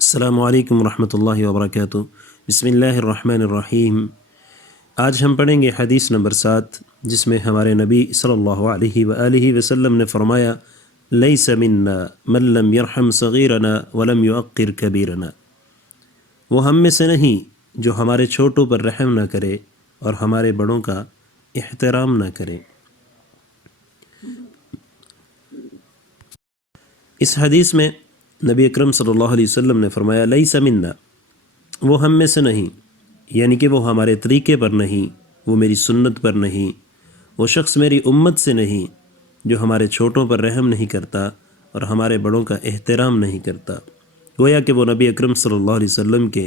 السلام علیکم ورحمۃ اللہ وبرکاتہ۔ بسم اللہ الرحمن الرحیم۔ آج ہم پڑھیں گے حدیث نمبر 7، جس میں ہمارے نبی صلی اللہ علیہ وآلہ وسلم نے فرمایا لیس منا من لم یرحم صغیرنا ولم یعقر کبیرنا۔ وہ ہم میں سے نہیں جو ہمارے چھوٹوں پر رحم نہ کرے اور ہمارے بڑوں کا احترام نہ کرے۔ اس حدیث میں نبی اکرم صلی اللہ علیہ وسلم نے فرمایا لیس منا، وہ ہم میں سے نہیں، یعنی کہ وہ ہمارے طریقے پر نہیں، وہ میری سنت پر نہیں، وہ شخص میری امت سے نہیں جو ہمارے چھوٹوں پر رحم نہیں کرتا اور ہمارے بڑوں کا احترام نہیں کرتا۔ گویا کہ وہ نبی اکرم صلی اللہ علیہ وسلم کے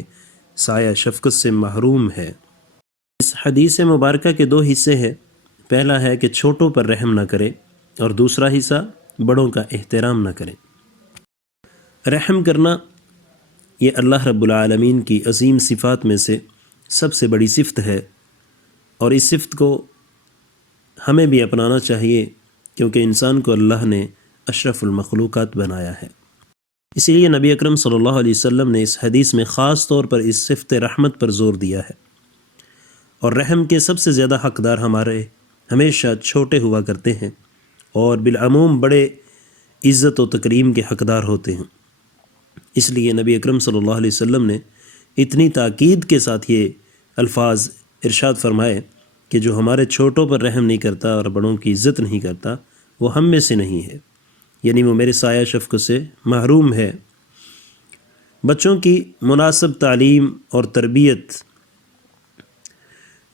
سایہ شفقت سے محروم ہے۔ اس حدیث مبارکہ کے دو حصے ہیں۔ پہلا ہے کہ چھوٹوں پر رحم نہ کرے، اور دوسرا حصہ بڑوں کا احترام نہ کرے۔ رحم کرنا یہ اللہ رب العالمین کی عظیم صفات میں سے سب سے بڑی صفت ہے، اور اس صفت کو ہمیں بھی اپنانا چاہیے، کیونکہ انسان کو اللہ نے اشرف المخلوقات بنایا ہے۔ اسی لیے نبی اکرم صلی اللہ علیہ وسلم نے اس حدیث میں خاص طور پر اس صفت رحمت پر زور دیا ہے، اور رحم کے سب سے زیادہ حقدار ہمارے ہمیشہ چھوٹے ہوا کرتے ہیں، اور بالعموم بڑے عزت و تکریم کے حقدار ہوتے ہیں۔ اس لیے نبی اکرم صلی اللہ علیہ وسلم نے اتنی تاکید کے ساتھ یہ الفاظ ارشاد فرمائے کہ جو ہمارے چھوٹوں پر رحم نہیں کرتا اور بڑوں کی عزت نہیں کرتا، وہ ہم میں سے نہیں ہے، یعنی وہ میرے سایہ شفقت سے محروم ہے۔ بچوں کی مناسب تعلیم اور تربیت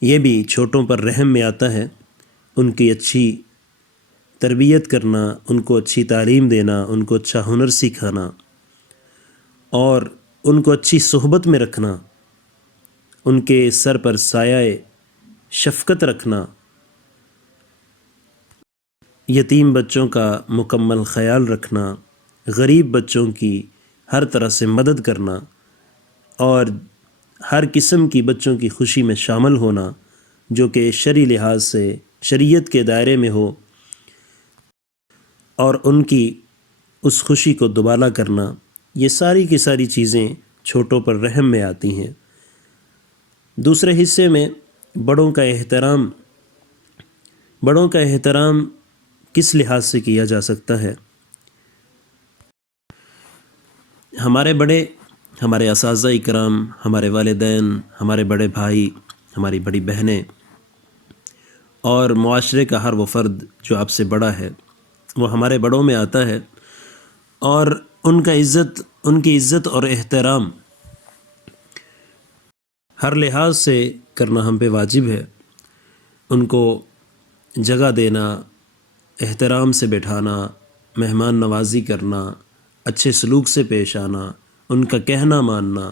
یہ بھی چھوٹوں پر رحم میں آتا ہے۔ ان کی اچھی تربیت کرنا، ان کو اچھی تعلیم دینا، ان کو اچھا ہنر سکھانا، اور ان کو اچھی صحبت میں رکھنا، ان کے سر پر سایہ شفقت رکھنا، یتیم بچوں کا مکمل خیال رکھنا، غریب بچوں کی ہر طرح سے مدد کرنا، اور ہر قسم کی بچوں کی خوشی میں شامل ہونا جو کہ شرعی لحاظ سے شریعت کے دائرے میں ہو، اور ان کی اس خوشی کو دوبالا کرنا، یہ ساری کی ساری چیزیں چھوٹوں پر رحم میں آتی ہیں۔ دوسرے حصے میں بڑوں کا احترام۔ بڑوں کا احترام کس لحاظ سے کیا جا سکتا ہے؟ ہمارے بڑے، ہمارے اساتذہ اکرام، ہمارے والدین، ہمارے بڑے بھائی، ہماری بڑی بہنیں، اور معاشرے کا ہر وہ فرد جو آپ سے بڑا ہے، وہ ہمارے بڑوں میں آتا ہے، اور ان کی عزت اور احترام ہر لحاظ سے کرنا ہم پہ واجب ہے۔ ان کو جگہ دینا، احترام سے بٹھانا، مہمان نوازی کرنا، اچھے سلوک سے پیش آنا، ان کا کہنا ماننا،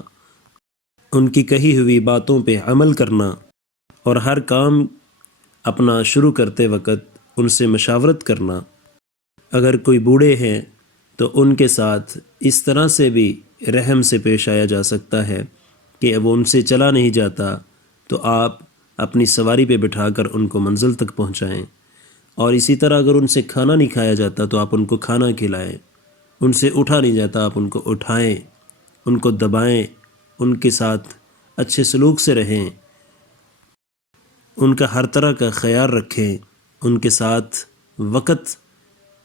ان کی کہی ہوئی باتوں پہ عمل کرنا، اور ہر کام اپنا شروع کرتے وقت ان سے مشاورت کرنا۔ اگر کوئی بوڑھے ہیں تو ان کے ساتھ اس طرح سے بھی رحم سے پیش آیا جا سکتا ہے کہ وہ ان سے چلا نہیں جاتا تو آپ اپنی سواری پہ بٹھا کر ان کو منزل تک پہنچائیں، اور اسی طرح اگر ان سے کھانا نہیں کھایا جاتا تو آپ ان کو کھانا کھلائیں، ان سے اٹھا نہیں جاتا آپ ان کو اٹھائیں، ان کو دبائیں، ان کے ساتھ اچھے سلوک سے رہیں، ان کا ہر طرح کا خیال رکھیں، ان کے ساتھ وقت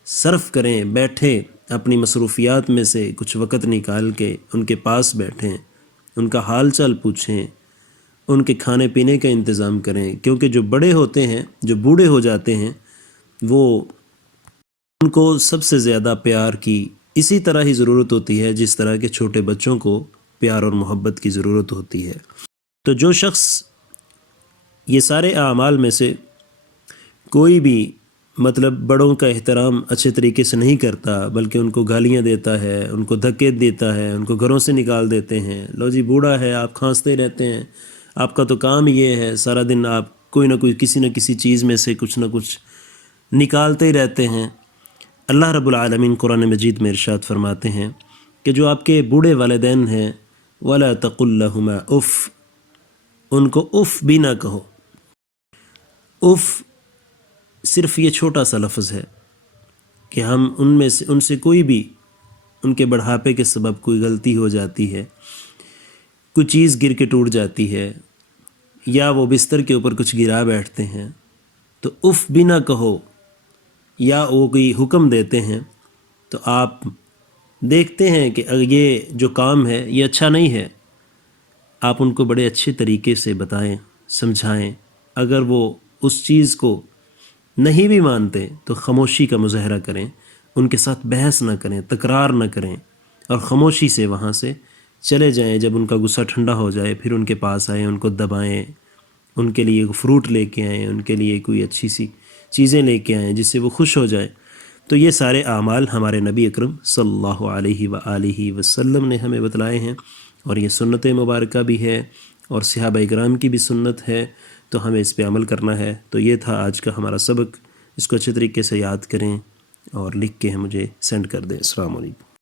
صرف کریں، بیٹھیں، اپنی مصروفیات میں سے کچھ وقت نکال کے ان کے پاس بیٹھیں، ان کا حال چال پوچھیں، ان کے کھانے پینے کا انتظام کریں، کیونکہ جو بڑے ہوتے ہیں، جو بوڑھے ہو جاتے ہیں، وہ ان کو سب سے زیادہ پیار کی اسی طرح ہی ضرورت ہوتی ہے جس طرح کے چھوٹے بچوں کو پیار اور محبت کی ضرورت ہوتی ہے۔ تو جو شخص یہ سارے اعمال میں سے کوئی بھی بڑوں کا احترام اچھے طریقے سے نہیں کرتا، بلکہ ان کو گالیاں دیتا ہے، ان کو دھکے دیتا ہے، ان کو گھروں سے نکال دیتے ہیں، لو جی بوڑھا ہے، آپ کھانستے رہتے ہیں، آپ کا تو کام یہ ہے، سارا دن آپ کوئی نہ کوئی کسی نہ کسی چیز میں سے کچھ نہ کچھ نکالتے ہی رہتے ہیں۔ اللہ رب العالمین قرآن مجید میں ارشاد فرماتے ہیں کہ جو آپ کے بوڑھے والدین ہیں وَلَا تَقُلْ لَهُمَا اف، ان کو اف بھی نہ کہو۔ اف صرف یہ چھوٹا سا لفظ ہے کہ ہم ان سے کوئی بھی ان کے بڑھاپے کے سبب کوئی غلطی ہو جاتی ہے، کوئی چیز گر کے ٹوٹ جاتی ہے، یا وہ بستر کے اوپر کچھ گرا بیٹھتے ہیں تو اف بھی نہ کہو، یا وہ کوئی حکم دیتے ہیں تو آپ دیکھتے ہیں کہ یہ جو کام ہے یہ اچھا نہیں ہے، آپ ان کو بڑے اچھے طریقے سے بتائیں، سمجھائیں۔ اگر وہ اس چیز کو نہیں بھی مانتے تو خاموشی کا مظاہرہ کریں، ان کے ساتھ بحث نہ کریں، تکرار نہ کریں، اور خاموشی سے وہاں سے چلے جائیں۔ جب ان کا غصہ ٹھنڈا ہو جائے پھر ان کے پاس آئیں، ان کو دبائیں، ان کے لیے فروٹ لے کے آئیں، ان کے لیے کوئی اچھی سی چیزیں لے کے آئیں جس سے وہ خوش ہو جائیں۔ تو یہ سارے اعمال ہمارے نبی اکرم صلی اللہ علیہ وآلہ وسلم نے ہمیں بتلائے ہیں، اور یہ سنت مبارکہ بھی ہے اور صحابہ کرام کی بھی سنت ہے، تو ہمیں اس پہ عمل کرنا ہے۔ تو یہ تھا آج کا ہمارا سبق، اس کو اچھے طریقے سے یاد کریں اور لکھ کے مجھے سینڈ کر دیں۔ السلام علیکم۔